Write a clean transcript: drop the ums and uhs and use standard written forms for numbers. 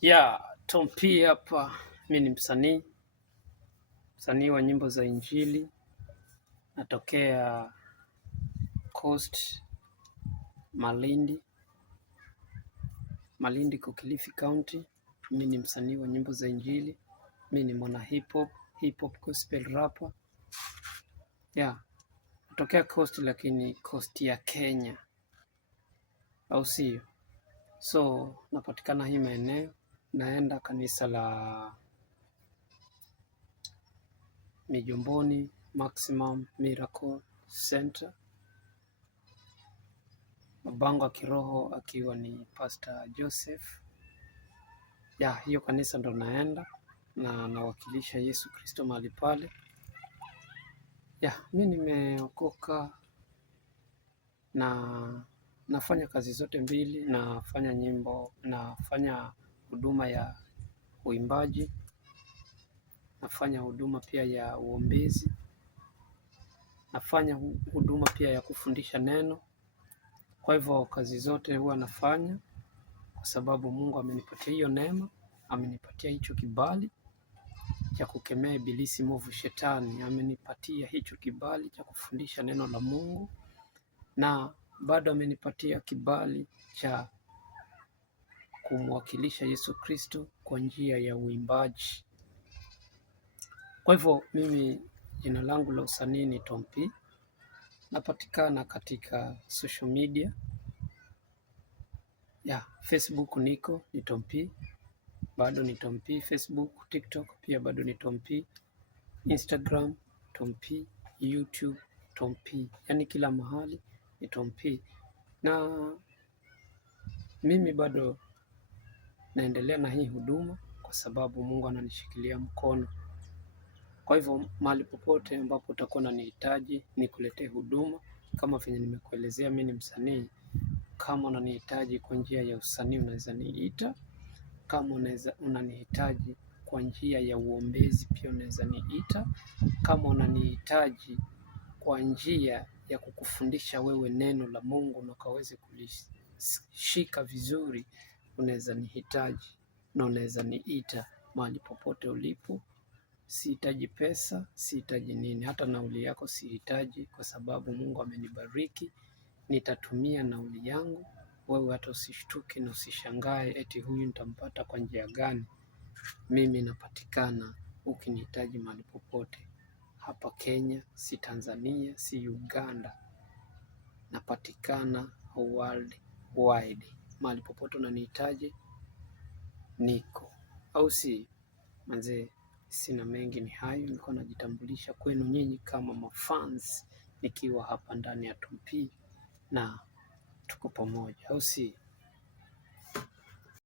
Ya Tom P hapa. Mi ni msanii wa nyimbo za Injili, natokea Coast Malindi kwa Kilifi County. Mi ni msanii wa nyimbo za Injili, mi ni mwana hip hop gospel rapper. Ya natokea Coast, lakini Coast ya Kenya, au sio? So napatikana hii maeneo, naenda kanisa la Mijomboni Maximum Miracle Center. Babangu wa kiroho akiwa ni Pastor Joseph. Ya hiyo kanisa ndo naenda na nawakilisha Yesu Kristo mahali pale. Ya mi nimeokoka na nafanya kazi zote mbili, nafanya nyimbo, nafanya huduma ya uimbaji, nafanya huduma pia ya uombezi, nafanya huduma pia ya kufundisha neno. Kwa hivyo kazi zote huwa nafanya kwa sababu Mungu amenipatia hiyo neema, amenipatia hicho kibali cha kukemea ibilisi mwovu shetani, amenipatia hicho kibali cha kufundisha neno la Mungu, na bado amenipatia kibali cha kumwakilisha Yesu Kristo kwa njia ya uimbaji. Kwa hivyo mimi jina langu la usanii ni Tom P. Napatikana katika social media. Ya Facebook niko ni Tom P. Bado ni Tom P. Facebook, TikTok pia bado ni Tom P. Instagram Tom P, YouTube Tom P, yani kila mahali ni Tom P. Na mimi bado naendelea na hii huduma kwa sababu Mungu ananishikilia mkono. Kwa hivyo mahali popote ambapo utakuwa unanihitaji nikuletee huduma, kama vile nimekuelezea mimi ni msanii. Kama unanihitaji kwa njia ya usanii unaweza niita. Kama unanihitaji kwa njia ya uombezi pia unaweza niita. Kama unanihitaji kwa njia ya kukufundisha wewe neno la Mungu na ukaweze kulishika vizuri, unaweza nihitaji na unaweza niita mahali popote ulipo. Sihitaji pesa, sihitaji nini, hata nauli yako sihitaji, kwa sababu Mungu amenibariki. Nitatumia nauli yangu, wewe hata usishtuke na usishangae eti huyu nitampata kwa njia gani. Mimi napatikana ukinihitaji mahali popote. Hapa Kenya, si Tanzania, si Uganda. Napatikana worldwide. Mahali popote unanihitaji niko. Au si manze, sina mengi, ni hayo. Nilikuwa najitambulisha kwenu nyinyi kama mafans, nikiwa hapa ndani ya Tom P na tuko pamoja, au si?